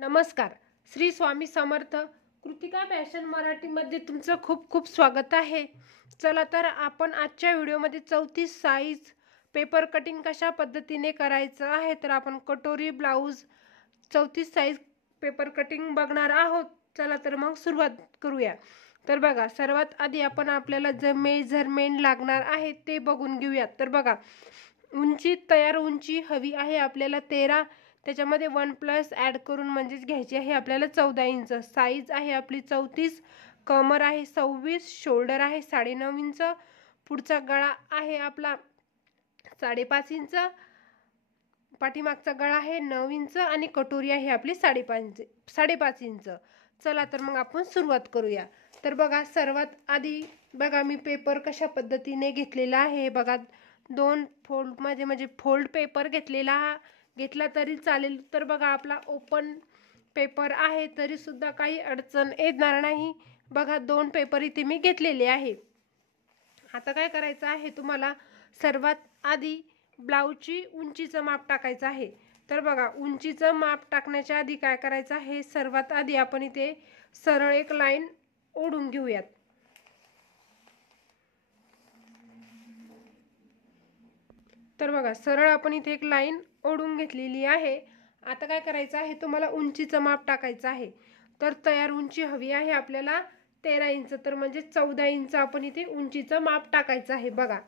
नमस्कार. श्री स्वामी समर्थ. कृतिका फॅशन मराठीमध्ये तुमचं खूप खूप स्वागत आहे. चला तर आपण आजच्या व्हिडिओमध्ये 34 साईज पेपर कटिंग कशा पद्धतीने करायचं आहे तर आपण कटोरी ब्लाऊज 34 साईज पेपर कटिंग बघणार आहोत. चला तर मग सुरुवात करूया. तर बघा, सर्वात आधी आपण आपल्याला जे मेजरमेंट लागणार आहे ते बघून घेऊयात. तर बघा, उंची, तयार उंची हवी आहे आपल्याला 13. त्याच्यामध्ये 1+ ॲड करून म्हणजेच घ्यायची आहे आपल्याला 14 इंच. साईज आहे आपली 34. कमर आहे 26. शोल्डर आहे 9.5 इंच. पुढचा गळा आहे आपला 5.5 इंच. पाठीमागचा गळा आहे 9 इंच आणि कटोरी आहे आपली 5.5 इंच. चला तर मग आपण सुरुवात करूया. तर बघा, सर्वात आधी बघा मी पेपर कशा पद्धतीने घेतलेला आहे. बघा, 2 फोल्ड म्हणजे फोल्ड पेपर घेतला तरी चालेल. तर बघा, आपला ओपन पेपर आहे तरी सुद्धा काही अडचण येणार नाही. बघा, 2 पेपर इथे मी घेतलेले आहे. आता काय करायचं आहे तुम्हाला, सर्वात आधी ब्लाऊजची उंचीचं माप टाकायचं आहे. तर बघा, उंचीचं माप टाकण्याच्या आधी काय करायचं आहे, सर्वात आधी आपण इथे सरळ एक लाईन ओढून घेऊयात. तर बघा, सरळ आपण इथे एक लाईन ओढून घेतलेली आहे. आता काय करायचं आहे तुम्हाला, उंचीचं माप टाकायचं आहे. तर तयार उंची हवी आहे आपल्याला 13 इंच. तर म्हणजे 14 इंच आपण इथे उंचीचं माप टाकायचं आहे. बघा,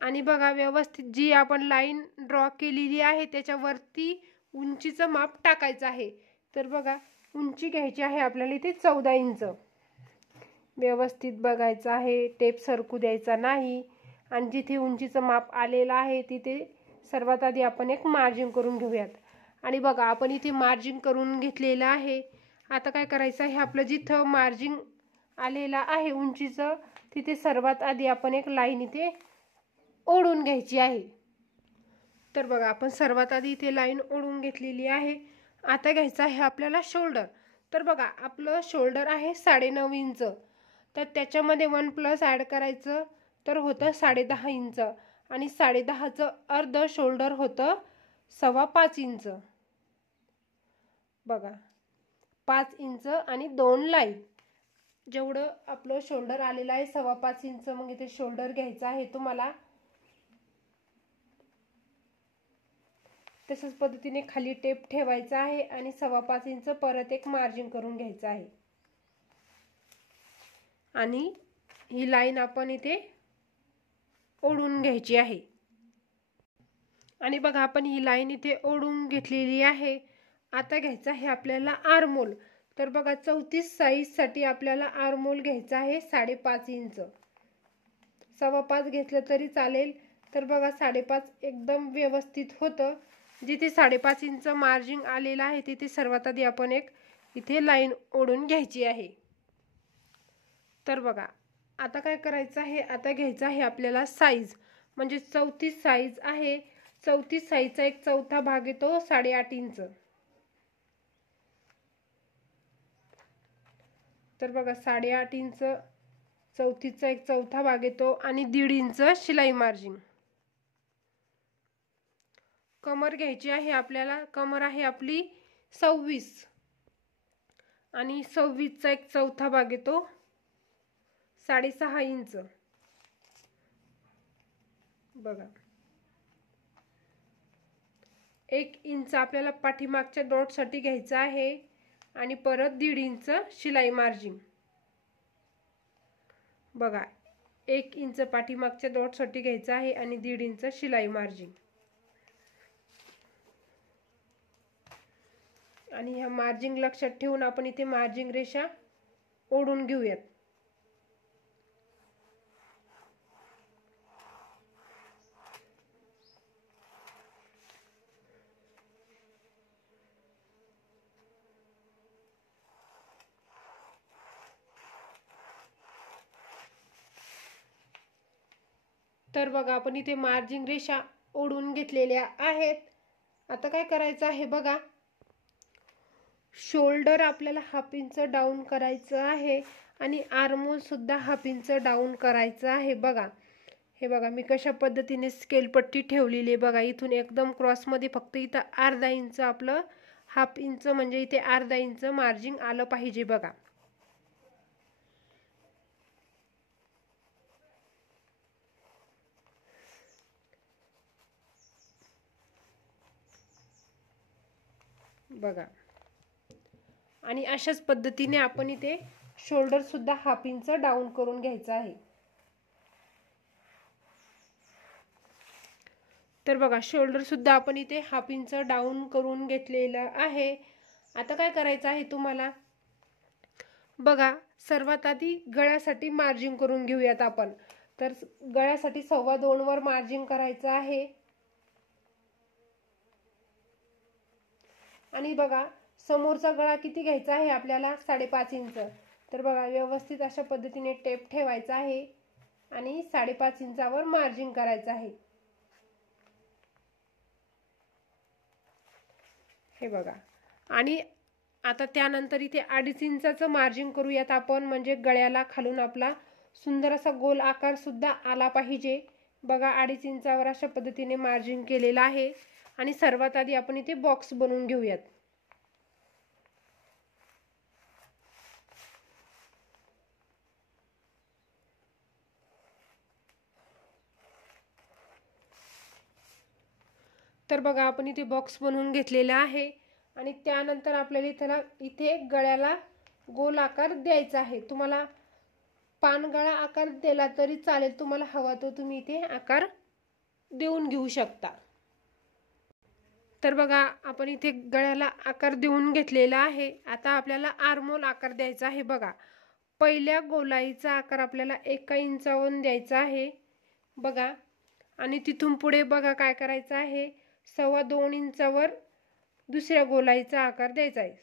आणि बघा व्यवस्थित जी आपण लाईन ड्रॉ केलेली आहे त्याच्यावरती उंचीचं माप टाकायचं आहे. तर बघा, उंची घ्यायची आहे आपल्याला इथे 14 इंच. व्यवस्थित बघायचं आहे, टेप सरकू द्यायचा नाही. आणि जिथे उंचीचं माप आलेलं आहे तिथे सर्वात आधी आपण एक मार्जिन करून घेऊयात. आणि बघा, आपण इथे मार्जिन करून घेतलेलं आहे. आता काय करायचं आहे, आपलं जिथं मार्जिन आलेलं आहे उंचीचं तिथे सर्वात आधी आपण एक लाईन इथे ओढून घ्यायची आहे. तर बघा, आपण सर्वात आधी इथे लाईन ओढून घेतलेली आहे. आता घ्यायचं आहे आपल्याला शोल्डर. तर बघा, आपलं शोल्डर आहे 9.5 इंच. तर त्याच्यामध्ये 1+ ॲड करायचं तर होतं 10.5 इंच. आणि 10.5चं अर्ध शोल्डर होतं 5.25 इंच. बघा, 5 इंच आणि 2 लाईन. जेवढं आपलं शोल्डर आलेलं आहे 5.25 इंच, मग इथे शोल्डर घ्यायचं आहे तुम्हाला. तसंच पद्धतीने खाली टेप ठेवायचा आहे आणि 5.25 इंच परत एक मार्जिन करून घ्यायचं आहे. आणि ही लाईन आपण इथे ओढून घ्यायची आहे. आणि बघा, आपण ही लाईन इथे ओढून घेतलेली आहे. आता घ्यायचं आहे आपल्याला आर्मोल. तर बघा, 34 साईजसाठी आपल्याला आर्मोल घ्यायचा आहे 5.5 इंच. 5.25 घेतलं तरी चालेल. तर बघा, 5.5 एकदम व्यवस्थित होतं. जिथे 5.5 इंच मार्जिन आलेलं आहे तिथे सर्वात आधी आपण एक इथे लाईन ओढून घ्यायची आहे. तर बघा, आता काय करायचं आहे, आता घ्यायचं आहे आपल्याला साईज. म्हणजे 34 साईज आहे. 34 साईजचा एक चौथा भाग येतो 8.5 इंच. तर बघा, 8.5 इंच 34चा एक चौथा भाग येतो आणि 1.5 इंच शिलाई मार्जिन. कमर घ्यायची आहे आपल्याला. कमर आहे आपली 26 आणि 26चा एक चौथा भाग येतो 6.5 इंच. बघा, 1 इंच आपल्याला पाठीमागच्या डॉटसाठी घ्यायचं आहे आणि परत 1.5 इंच शिलाई मार्जिन. बघा, 1 इंच पाठीमागच्या डॉटसाठी घ्यायचं आहे आणि 1.5 इंच शिलाई मार्जिन. आणि ह्या मार्जिन लक्षात ठेवून आपण इथे मार्जिन रेषा ओढून घेऊयात. तर बघा, आपण इथे मार्जिन रेषा ओढून घेतलेल्या आहेत. आता काय करायचं आहे बघा, शोल्डर आपल्याला 1/2 इंच डाऊन करायचं आहे आणि आर्मोल सुद्धा 1/2 इंच डाऊन करायचं आहे. बघा, हे बघा मी कशा पद्धतीने स्केल पट्टी ठेवलेली आहे. बघा, इथून एकदम क्रॉसमध्ये फक्त इथं अर्धा इंच आपलं हाफ इंच म्हणजे इथे अर्धा इंच मार्जिन आलं पाहिजे बघा. बघा आणि अशाच पद्धतीने आपण इथे शोल्डर सुद्धा हाफ इंच डाऊन करून घ्यायचा आहे. तर बघा शोल्डर सुद्धा आपण इथे हाफ इंच डाऊन करून घेतलेलं आहे. आता काय करायचं आहे तुम्हाला बघा, सर्वात आधी गळ्यासाठी मार्जिन करून घेऊयात आपण. तर गळ्यासाठी 2.25 वर मार्जिन करायचं आहे. आणि बघा समोरचा गळा किती घ्यायचा आहे आपल्याला 5.5 इंच. तर बघा व्यवस्थित अशा पद्धतीने टेप ठेवायचा आहे आणि 5.5 इंचावर मार्जिन करायचं आहे. हे बघा आणि आता त्यानंतर इथे 2.5 इंचाचं मार्जिन करूयात आपण, म्हणजे गळ्याला खालून आपला सुंदर असा गोल आकार सुद्धा आला पाहिजे. बघा 2.5 इंचावर अशा पद्धतीने मार्जिन केलेलं आहे. आणि सर्वात आधी आपण इथे बॉक्स बनवून घेऊयात. तर बघा आपण इथे बॉक्स बनवून घेतलेला आहे आणि त्यानंतर आपल्याला इथे गळ्याला गोल आकार द्यायचा आहे. तुम्हाला पानगळा आकार दिला तरी चालेल, तुम्हाला हवा तो तुम्ही इथे आकार देऊन घेऊ शकता. तर बघा आपण इथे गळ्याला आकार देऊन घेतलेला आहे. आता आपल्याला आर्महोल आकार द्यायचा आहे. बघा पहिल्या गोलाईचा आकार आपल्याला 1 इंचावरून द्यायचा आहे बघा. आणि तिथून पुढे बघा काय करायचं आहे, 2.25 इंचावर दुसऱ्या गोलाईचा आकार द्यायचा आहे.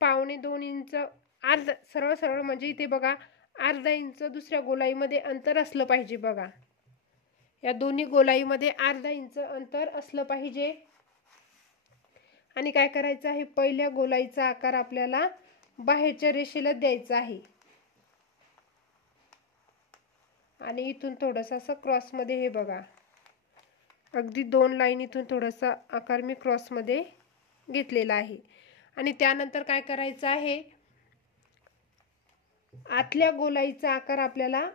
1.25 इंच अर्धा, सरळ सरळ म्हणजे इथे बघा अर्धा इंच दुसऱ्या गोलाईमध्ये अंतर असलं पाहिजे. बघा या दोन्ही गोलाईमध्ये अर्धा इंच अंतर असलं पाहिजे. आणि काय करायचं आहे, पहिल्या गोलाईचा आकार आपल्याला बाहेरच्या रेषेला द्यायचा आहे. आणि इथून थोडंसं असं क्रॉसमध्ये हे बघा अगदी 2 लाईन इथून थोडासा आकार मी क्रॉसमध्ये घेतलेला आहे. आणि त्यानंतर काय करायचं आहे, आतल्या गोलाईचा आकार आपल्याला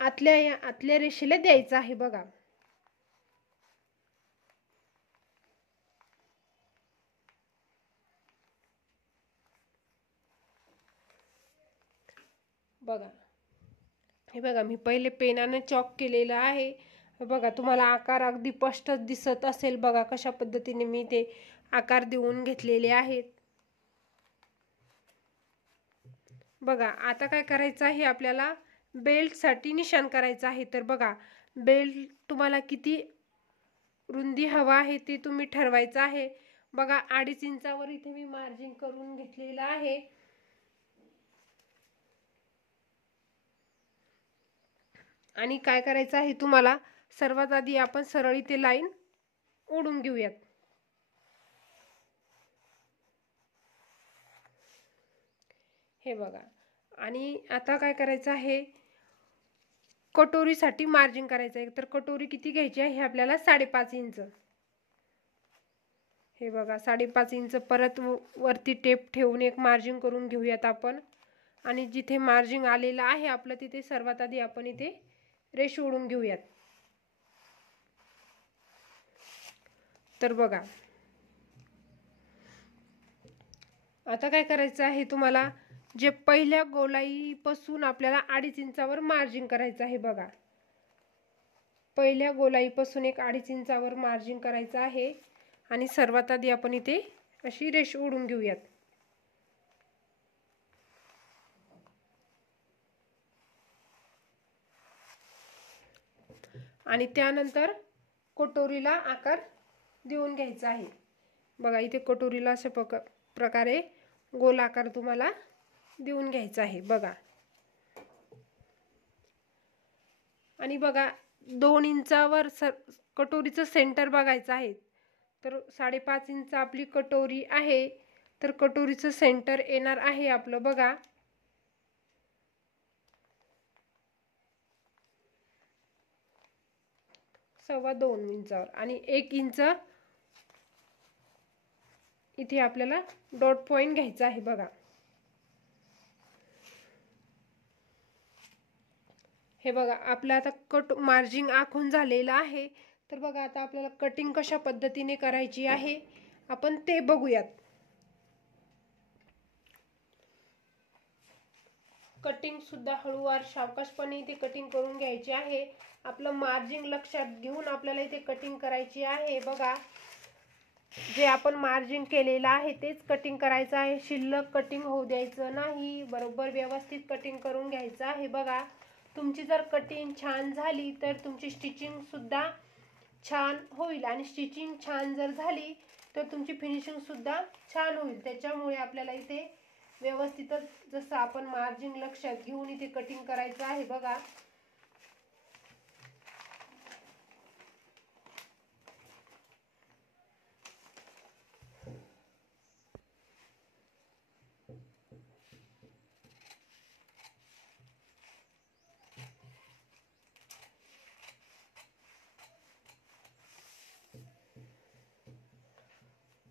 आतल्या रेषेला द्यायचा आहे. बघा बघा हे बघा मी पहिले पेनाने चॉक केलेलं आहे. बघा तुम्हाला आकार अगदी स्पष्ट दिसत असेल. बघा कशा पद्धतीने मी ते आकार देऊन घेतलेले आहेत. बघा आता काय करायचं आहे, आपल्याला बेल्टसाठी निशाण करायचं आहे. तर बघा बेल्ट तुम्हाला किती रुंदी हवा आहे ते तुम्ही ठरवायचं आहे. बघा 2.5 इंचावर इथे मी मार्जिन करून घेतलेलं आहे. आणि काय करायचं आहे तुम्हाला, सर्वात आधी आपण सरळ इथे लाईन ओढून घेऊयात. हे बघा आणि आता काय करायचं आहे, कटोरीसाठी मार्जिन करायचं आहे. तर कटोरी किती घ्यायची आहे आपल्याला 5.5 इंच. हे बघा 5.5 इंच परत वरती टेप ठेवून एक मार्जिन करून घेऊयात आपण. आणि जिथे मार्जिन आलेलं आहे आपलं तिथे सर्वात आधी आपण इथे रेष ओढून घेऊयात. तर बघा आता काय करायचं आहे तुम्हाला, जे पहिल्या गोलाईपासून आपल्याला 2.5 इंचावर मार्जिन करायचं आहे. बघा पहिल्या गोलाईपासून एक 2.5 इंचावर मार्जिन करायचं आहे. आणि सर्वात आधी आपण इथे अशी रेष ओढून घेऊयात. आणि त्यानंतर कटोरीला आकार देऊन घ्यायचा आहे. बघा इथे कटोरीला अशा प्रकारे गोल आकार तुम्हाला देऊन घ्यायचा आहे. बघा आणि बघा 2 इंचावर कटोरीचं सेंटर बघायचं आहे. तर 5.5 इंच आपली कटोरी आहे. तर कटोरीचं सेंटर येणार आहे आपलं बघा 2.25 इंचावर आणि 1 इंच इथे आपल्याला डॉट पॉइंट घ्यायचा आहे बघा. हे बघा आपलं आता कट मार्जिन आखून झालेलं आहे. तर बघा आता आपल्याला कटिंग कशा पद्धतीने करायची आहे आपण ते बघूयात. कटिंग सुद्धा हळूवार सावकाशपणे इथे कटिंग करून घ्यायची आहे. आपलं मार्जिन लक्षात घेऊन आपल्याला इथे कटिंग करायची आहे. बघा जे आपण मार्जिन केलेलं आहे तेच कटिंग करायचं आहे. शिल्लक कटिंग होऊ द्यायचं नाही. बरोबर व्यवस्थित कटिंग करून घ्यायचं आहे. बघा तुमची जर कटिंग छान झाली तर तुमची स्टिचिंग सुद्धा छान होईल आणि स्टिचिंग छान जर झाली तर तुमची फिनिशिंग सुद्धा छान होईल. त्याच्यामुळे आपल्याला इथे व्यवस्थितच जसं आपण मार्जिन लक्षात घेऊन इथे कटिंग करायचं आहे. बघा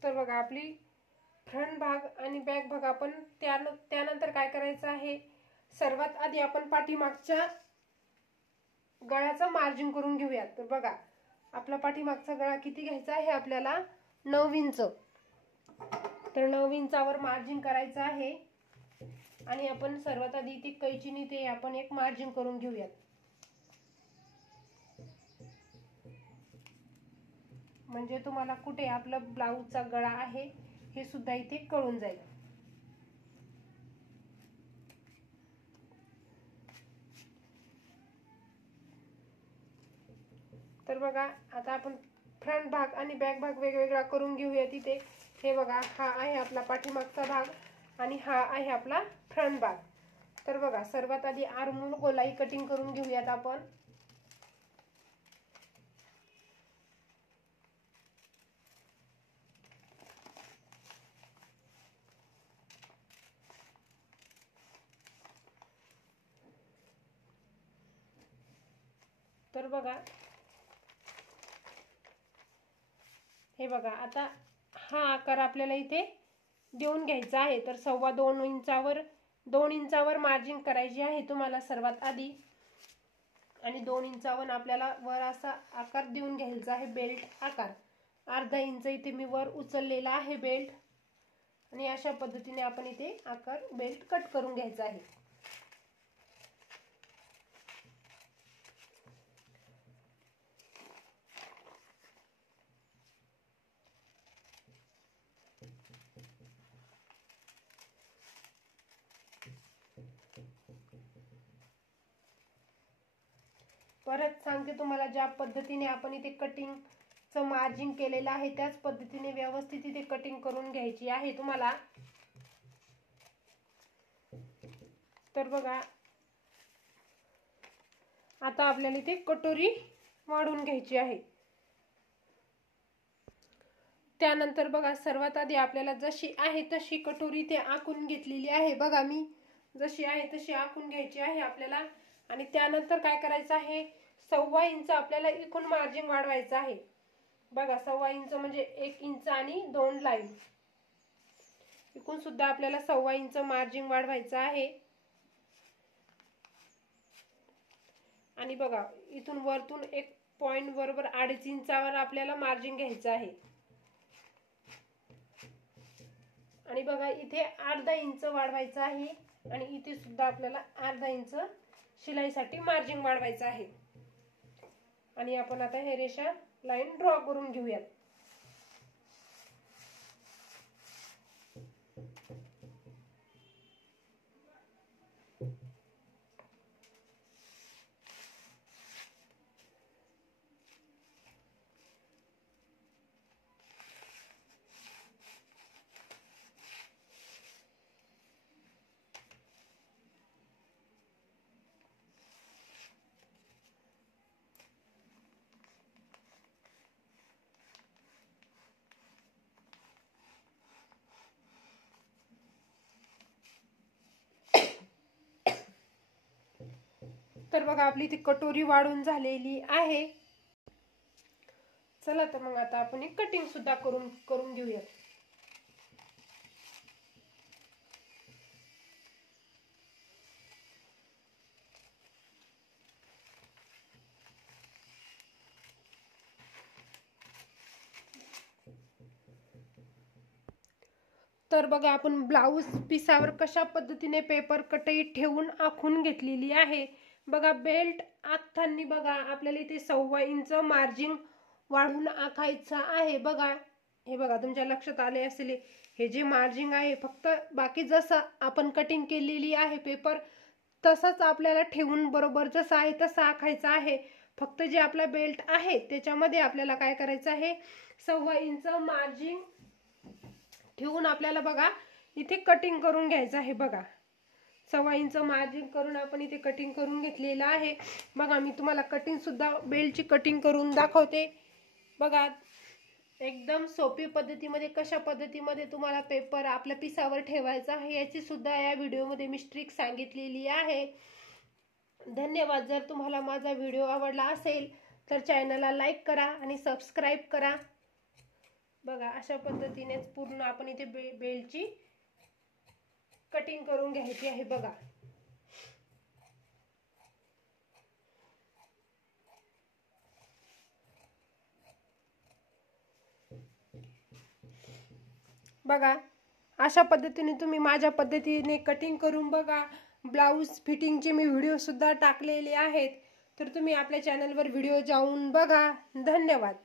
तर बघा आपली फ्रंट भाग आणि बॅक भाग आपण त्यानंतर काय करायचं आहे. सर्वात आधी आपण पाठीमागच्या गळ्याचा मार्जिन करून घेऊयात. तर बघा आपला पाठीमागचा गळा किती घ्यायचा आहे आपल्याला 9 इंच. तर 9 इंचावर मार्जिन करायचं आहे आणि आपण सर्वात आधी ती कैचीने ते आपण एक मार्जिन करून घेऊयात. म्हणजे तुम्हाला कुठे आपलं ब्लाऊजचा गळा आहे हे सुद्धा इथे कळून जाईल. तर बघा आता आपण फ्रंट भाग आणि बॅक भाग वेगवेगळा करून घेऊया तिथे. हे बघा हा आहे आपला पाठीमागचा भाग आणि हा आहे आपला फ्रंट भाग. तर बघा सर्वात आधी आर्महोल गोलाई कटिंग करून घेऊयात आपण. तर बघा हे बघा आता हा आकार आपल्याला इथे देऊन घ्यायचा आहे. तर 2.25 इंचावर 2 इंचावर मार्जिन करायची आहे तुम्हाला सर्वात आधी आणि 2 इंचावर आपल्याला वर असा आकार देऊन घ्यायचा आहे बेल्ट आकार. अर्धा इंच इथे मी वर उचललेला आहे बेल्ट आणि अशा पद्धतीने आपण इथे आकार बेल्ट कट करून घ्यायचा आहे. परत सांगते तुम्हाला ज्या पद्धतीने आपण इथे कटिंगचं मार्जिन केलेलं आहे त्याच पद्धतीने व्यवस्थित इथे कटिंग करून घ्यायची आहे तुम्हाला. तर बघा आता आपल्याला इथे कटोरी वाढवून घ्यायची आहे. त्यानंतर बघा सर्वात आधी आपल्याला जशी आहे तशी कटोरी इथे आखून घेतलेली आहे. बघा मी जशी आहे तशी आखून घ्यायची आहे आपल्याला. आणि त्यानंतर काय करायचं आहे 1.25 इंच आपल्याला इथून मार्जिन वाढवायचं आहे. बघा 1.25 इंच म्हणजे 1 इंच आणि 2 लाईन इथून सुद्धा आपल्याला 1.25 इंच मार्जिन वाढवायचं आहे. आणि बघा इथून वरतून एक पॉइंट बरोबर 2.5 इंचावर आपल्याला मार्जिन घ्यायचं आहे. आणि बघा इथे अर्धा इंच वाढवायचं आहे आणि इथे सुद्धा आपल्याला अर्धा इंच शिलाईसाठी मार्जिन वाढवायचं आहे. आणि आपण आता हे रेषा लाईन ड्रॉ करून घेऊयात. तर बघा आपली ती कटोरी वाढून झालेली आहे. चला तर मग आता आपण एक कटिंग सुद्धा करून घेऊया. तर बघा आपण ब्लाऊज पिसावर कशा पद्धतीने पेपर कटई ठेवून आखून घेतलेली आहे. बघा बेल्ट आखताना बघा आपल्याला इथे 1.25 इंच मार्जिन वाढून आखायचं आहे. बघा हे बघा तुमच्या लक्षात आले असेल, हे जे मार्जिन आहे फक्त बाकी जसं आपण कटिंग केलेली आहे पेपर तसंच आपल्याला ठेवून बरोबर जसं आहे तसं आखायचं आहे. फक्त जे आपला बेल्ट आहे त्याच्यामध्ये आपल्याला काय करायचं आहे, 1.25 इंच मार्जिन ठेवून आपल्याला बघा इथे कटिंग करून घ्यायचं आहे. बघा 1.25 इंच मार्जिन करून आपण इथे कटिंग करून घेतलेलं आहे. बघा मी तुम्हाला कटिंग सुद्धा बेल्टची कटिंग करून दाखवते. बघा एकदम सोपी पद्धतीमध्ये कशा पद्धतीमध्ये तुम्हाला पेपर आपल्या पिसावर ठेवायचा आहे याची सुद्धा या व्हिडिओमध्ये मी ट्रिक सांगितलेली आहे. धन्यवाद. जर तुम्हाला माझा व्हिडिओ आवडला असेल तर चॅनलला लाईक करा आणि सबस्क्राईब करा. बघा अशा पद्धतीने पूर्ण आपण इथे बेल्टची कटिंग करून घ्यायची आहे. बघा बघा अशा पद्धतीने तुम्ही माझ्या पद्धतीने कटिंग करून बघा. ब्लाऊज फिटिंगचे मी व्हिडिओ सुद्धा टाकलेले आहेत, तर तुम्ही आपल्या चॅनलवर व्हिडिओ जाऊन बघा. धन्यवाद.